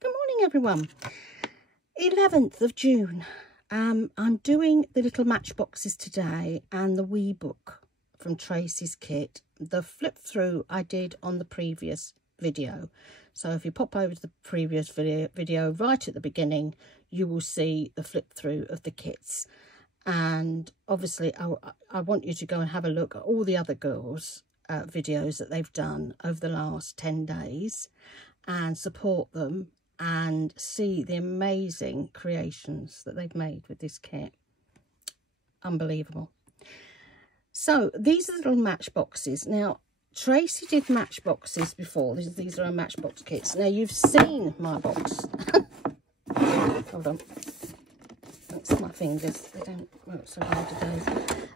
Good morning, everyone. 11th of June. I'm doing the little matchboxes today and the wee book from Tracie's kit. The flip through I did on the previous video. So if you pop over to the previous video right at the beginning, you will see the flip through of the kits. And obviously I want you to go and have a look at all the other girls' videos that they've done over the last 10 days and support them and see the amazing creations that they've made with this kit. Unbelievable. So these are little matchboxes. Now Tracie did matchboxes before. These are our matchbox kits. Now you've seen my box. Hold on. That's my fingers. They don't work so well today.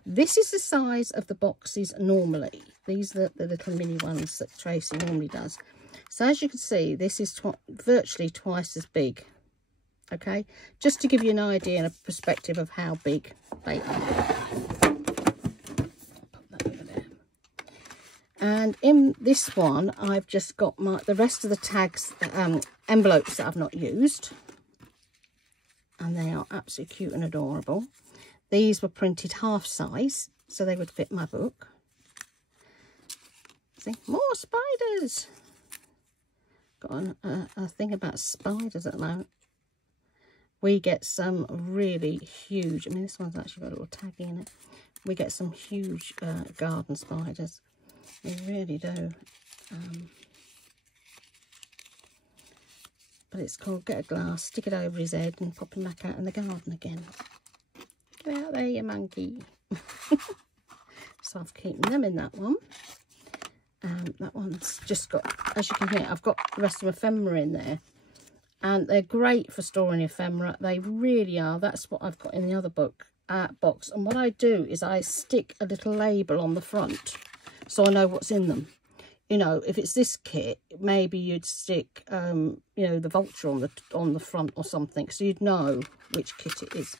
This is the size of the boxes normally. These are the little mini ones that Tracie normally does. So as you can see, this is virtually twice as big. Okay, just to give you an idea and a perspective of how big they are. Put that over there. And in this one, I've just got the rest of the tags, envelopes that I've not used. And they are absolutely cute and adorable. These were printed half size, so they would fit my book. See, more spiders. Got a thing about spiders at the moment. We get some really huge, I mean this one's actually got a little taggy in it. We get some huge garden spiders. We really do. But it's called Get a Glass, Stick It Over His Head and Pop him back out in the garden again. Get out there, you monkey. So I've kept them in that one. That one's just got, as you can hear, I've got the rest of ephemera in there. And they're great for storing ephemera. They really are. That's what I've got in the other box. And what I do is I stick a little label on the front so I know what's in them. You know, if it's this kit, maybe you'd stick, you know, the vulture on the front or something, so you'd know which kit it is.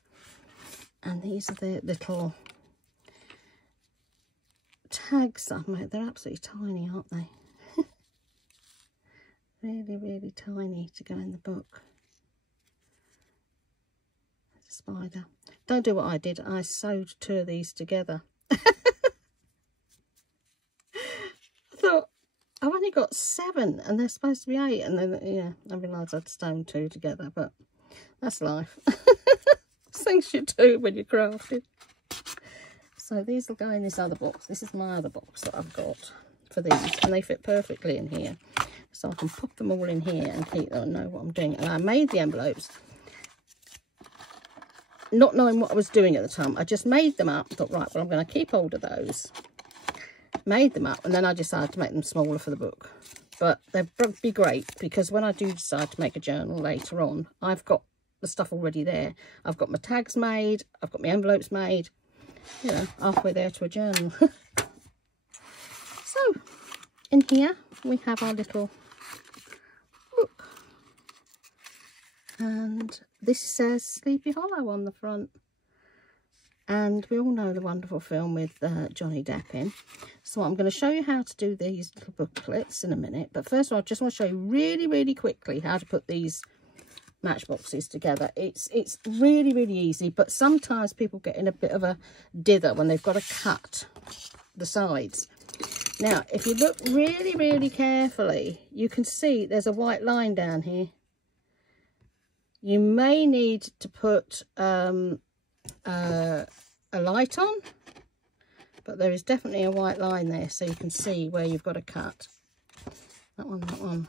And these are the little tags I've made. They're absolutely tiny, aren't they? Really, really tiny to go in the book. There's a spider. Don't do what I did. I sewed two of these together. I thought, I've only got 7 and they're supposed to be 8. And then, yeah, I realised I'd sewn 2 together, but that's life. Things you do when you're crafting. So these will go in this other box. This is my other box that I've got for these, and they fit perfectly in here. So I can pop them all in here and keep them and know what I'm doing. And I made the envelopes, not knowing what I was doing at the time. I just made them up. Thought, right, well, I'm going to keep hold of those. Made them up, and then I decided to make them smaller for the book. But they'd be great because when I do decide to make a journal later on, I've got the stuff already there. I've got my tags made. I've got my envelopes made. You know, halfway there to a journal. So, in here we have our little book. And this says Sleepy Hollow on the front. And we all know the wonderful film with Johnny Depp in. So I'm going to show you how to do these little booklets in a minute. But first of all, I just want to show you really, really quickly how to put these matchboxes together. It's really, really easy, but sometimes people get in a bit of a dither when they've got to cut the sides. Now, if you look really, really carefully, you can see there's a white line down here. You may need to put a light on, but there is definitely a white line there, so you can see where you've got to cut. That one.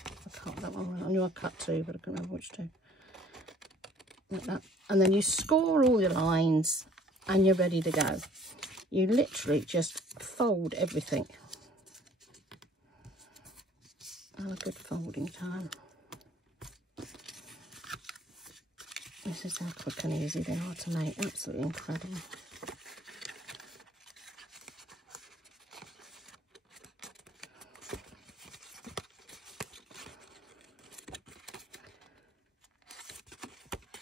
I cut that one. I knew I cut 2, but I couldn't remember which 2. Like that. And then you score all your lines and you're ready to go. You literally just fold everything. Have a good folding time. This is how quick and easy they are to make. Absolutely incredible.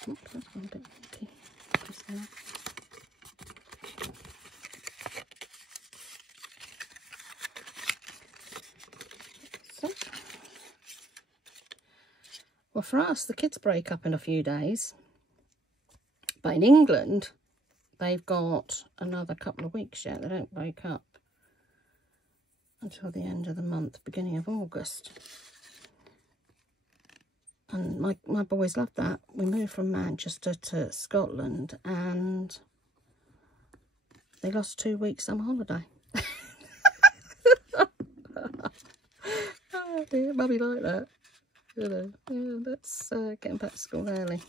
Oops, that's one bit funky. Just there. So, Well, for us, the kids break up in a few days. But in England, they've got another couple of weeks yet. They don't break up until the end of the month, beginning of August. And my boys love that. We moved from Manchester to Scotland and they lost 2 weeks summer holiday. Oh dear, mummy like that. You know, yeah, that's getting back to school early.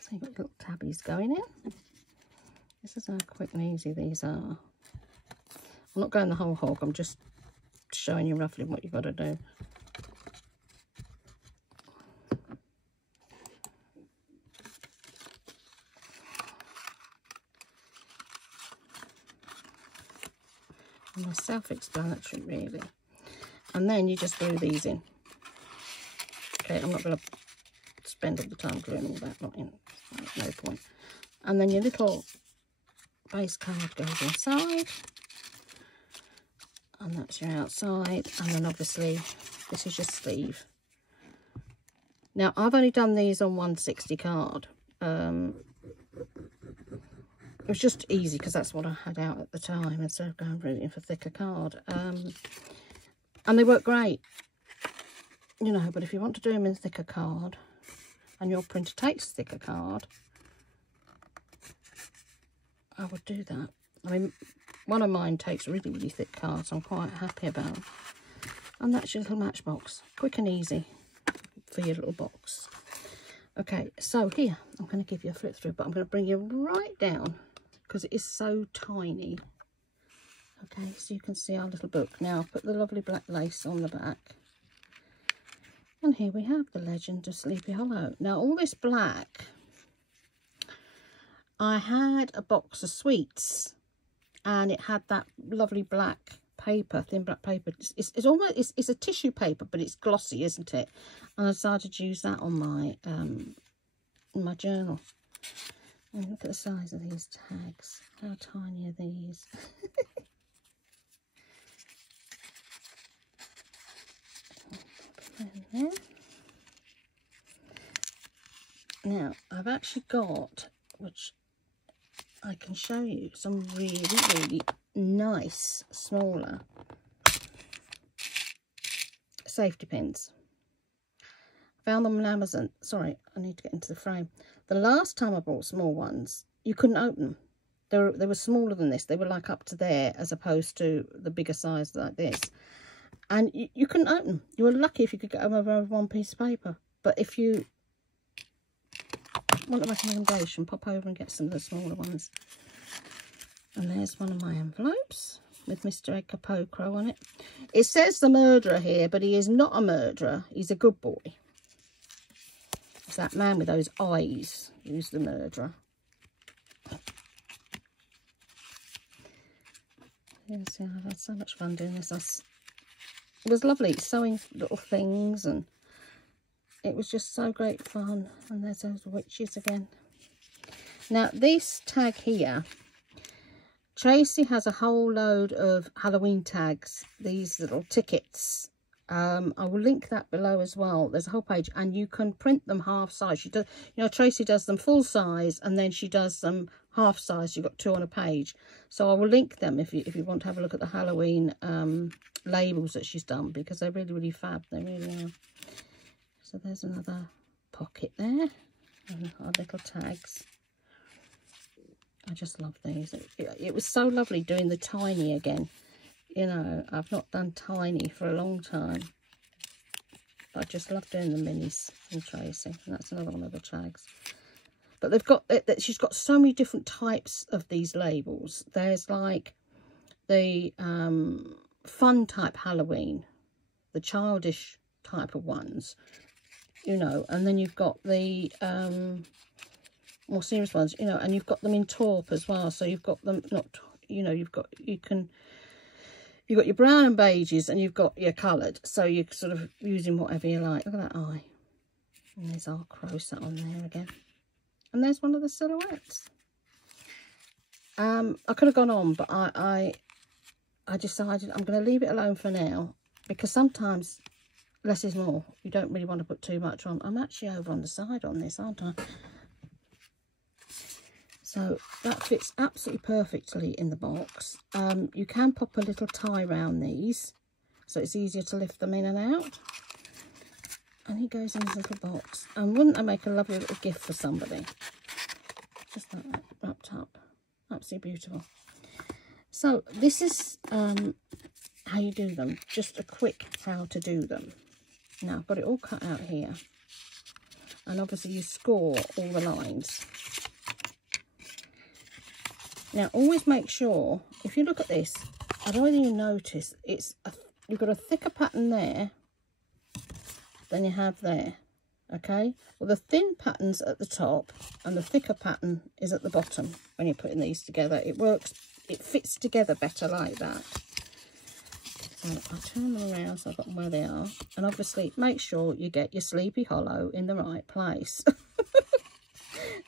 So you've got little tabbies going in. This is how quick and easy these are. I'm not going the whole hog, I'm just showing you roughly what you've got to do. And they're self-explanatory really. And then you just glue these in. Okay, I'm not going to spend all the time gluing all that, not in, no point. And then your little base card goes inside. And that's your outside, and then obviously this is your sleeve. Now I've only done these on 160 card. It was just easy because that's what I had out at the time instead of going really for thicker card. And they work great, you know, but if you want to do them in thicker card and your printer takes thicker card, I would do that. I mean, one of mine takes really, really thick cards, so I'm quite happy about. And that's your little matchbox. Quick and easy for your little box. Okay, so here, I'm going to give you a flip through, but I'm going to bring you right down because it is so tiny. Okay, so you can see our little book. Now, I'll put the lovely black lace on the back. And here we have the Legend of Sleepy Hollow. Now, all this black, I had a box of sweets. And it had that lovely black paper, thin black paper. It's almost it's a tissue paper, but it's glossy, isn't it? And I decided to use that on my in my journal. And look at the size of these tags. How tiny are these? Now I've actually got, which I can show you, some really, really nice, smaller safety pins. Found them on Amazon. Sorry, I need to get into the frame. The last time I bought small ones, you couldn't open them. They were smaller than this. They were like up to there as opposed to the bigger size like this. And you couldn't open them. You were lucky if you could get them over one piece of paper. But if you want a recommendation, pop over and get some of the smaller ones. And there's one of my envelopes with Mr. Edgar Poe Crow on it. It says the murderer here, but he is not a murderer. He's a good boy. It's that man with those eyes who's the murderer. You see, I've had so much fun doing this. It was lovely sewing little things, and it was just so great fun. And there's those witches again. Now, this tag here, Tracie has a whole load of Halloween tags, these little tickets. I will link that below as well. There's a whole page, and you can print them half size. She does, you know, Tracie does them full size, and then she does them half size. You've got 2 on a page. So I will link them if you want to have a look at the Halloween labels that she's done, because they're really, really fab. They really are. So there's another pocket there, and our little tags. I just love these. It was so lovely doing the tiny again. You know, I've not done tiny for a long time. But I just love doing the minis from Tracie. And that's another one of the tags. But they've got, she's got so many different types of these labels. There's like the fun type Halloween, the childish type of ones, you know, and then you've got the more serious ones, you know, and you've got them in taupe as well. So you've got them, not, you know, you've got your brown and beiges, and you've got your coloured. So you're sort of using whatever you like. Look at that eye. And there's our crow sat on there again. And there's one of the silhouettes. I could have gone on, but I I decided I'm going to leave it alone for now, because sometimes less is more. You don't really want to put too much on. I'm actually over on the side on this, aren't I? So that fits absolutely perfectly in the box. You can pop a little tie around these, so it's easier to lift them in and out. And he goes in this little box. And wouldn't that make a lovely little gift for somebody? Just like that, wrapped up. Absolutely beautiful. So this is how you do them. Just a quick how to do them. Now I've got it all cut out here. And obviously you score all the lines. Now always make sure, if you look at this, I don't even notice, you've got a thicker pattern there than you have there, okay? Well, the thin pattern's at the top and the thicker pattern is at the bottom when you're putting these together. It works, it fits together better like that. So I'll turn them around so I've got them where they are. And obviously make sure you get your Sleepy Hollow in the right place.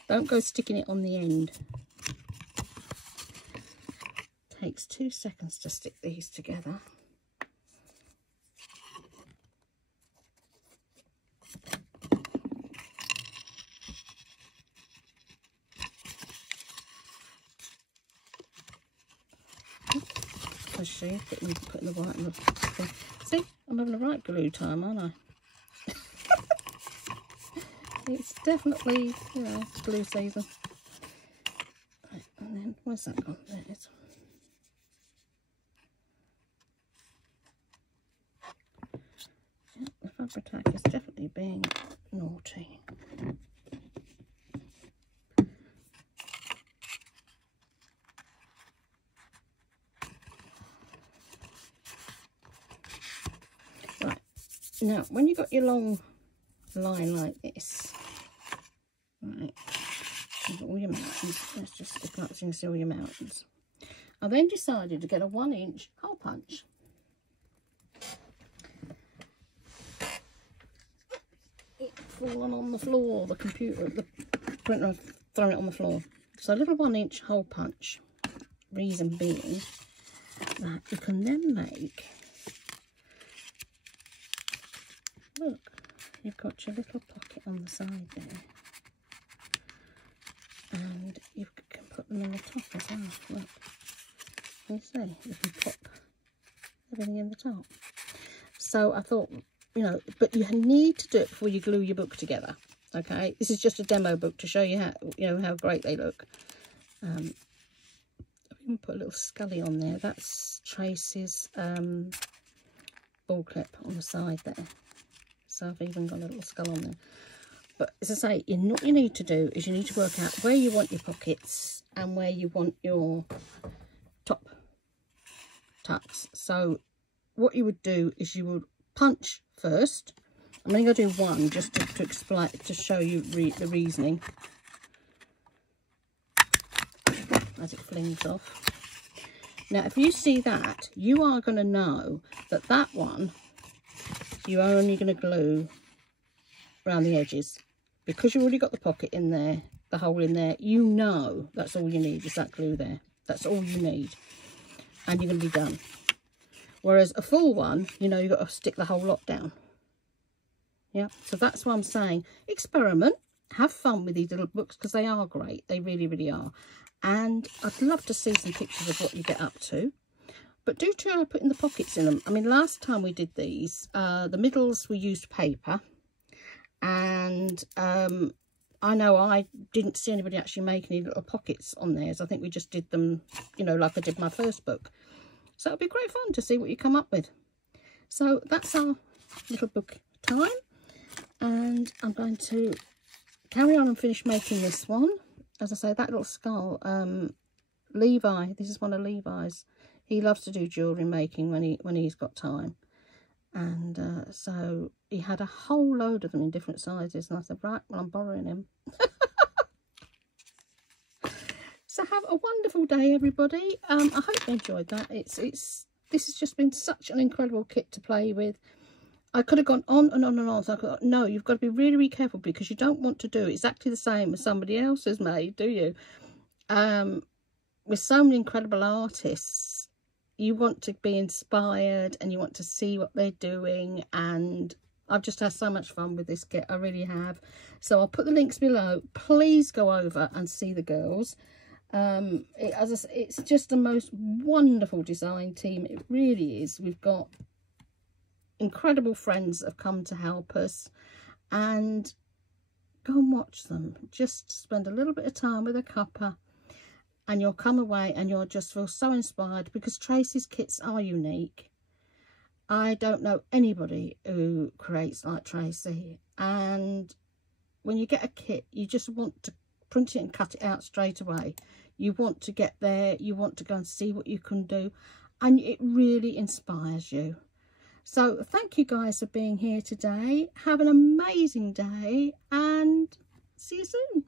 Don't go sticking it on the end. Takes 2 seconds to stick these together. See, putting the white in the thing. See, I'm having the right glue time, aren't I? It's definitely, you know, glue season. Right, and then where's that gone? There it is. Yeah, the Fabri-Tac is definitely being naughty. Now, when you've got your long line like this, right, you've got all your mountains. Let's just stick up so you can see all your mountains. I then decided to get a 1-inch hole punch. It's fallen on the floor, the computer, the printer, I've thrown it on the floor. So a little 1-inch hole punch, reason being that you can then make, look, you've got your little pocket on the side there, and you can put them in the top as well. Look, you see, you can pop everything in the top. So I thought, you know, but you need to do it before you glue your book together. Okay, this is just a demo book to show you how, you know, how great they look. I've even put a little scully on there. That's Tracie's ball clip on the side there. So I've even got a little skull on there. But as I say, what you need to do is you need to work out where you want your pockets and where you want your top tucks. So what you would do is you would punch first. I'm only going to do one just to explain, to show you the reasoning as it flings off. Now, if you see that, you are going to know that that one you're only going to glue around the edges, because you've already got the pocket in there, the hole in there. You know that's all you need is that glue there. That's all you need, and you're going to be done. Whereas a full one, you know, you've got to stick the whole lot down. Yeah, so that's what I'm saying. Experiment, have fun with these little books, because they are great. They really, really are. And I'd love to see some pictures of what you get up to. But do try putting the pockets in them. I mean, last time we did these, the middles we used paper. And I know I didn't see anybody actually make any little pockets on theirs. I think we just did them, you know, like I did my first book. So it'll be great fun to see what you come up with. So that's our little book time. And I'm going to carry on and finish making this one. As I say, that little skull, Levi, this is one of Levi's. He loves to do jewellery making when he's got time. And so he had a whole load of them in different sizes. And I said, right, well, I'm borrowing him. So have a wonderful day, everybody. I hope you enjoyed that. This has just been such an incredible kit to play with. I could have gone on and on and on. So I thought, no, you've got to be really, really careful, because you don't want to do exactly the same as somebody else has made, do you? With so many incredible artists, you want to be inspired and you want to see what they're doing, and I've just had so much fun with this kit. I really have. So I'll put the links below. Please go over and see the girls. It's just the most wonderful design team. It really is. We've got incredible friends that have come to help us, and go and watch them. Just spend a little bit of time with a cuppa and you'll come away and you'll just feel so inspired, because Tracie's kits are unique. I don't know anybody who creates like Tracie, and when you get a kit, you just want to print it and cut it out straight away. You want to get there, you want to go and see what you can do, and it really inspires you. So thank you guys for being here today. Have an amazing day and see you soon.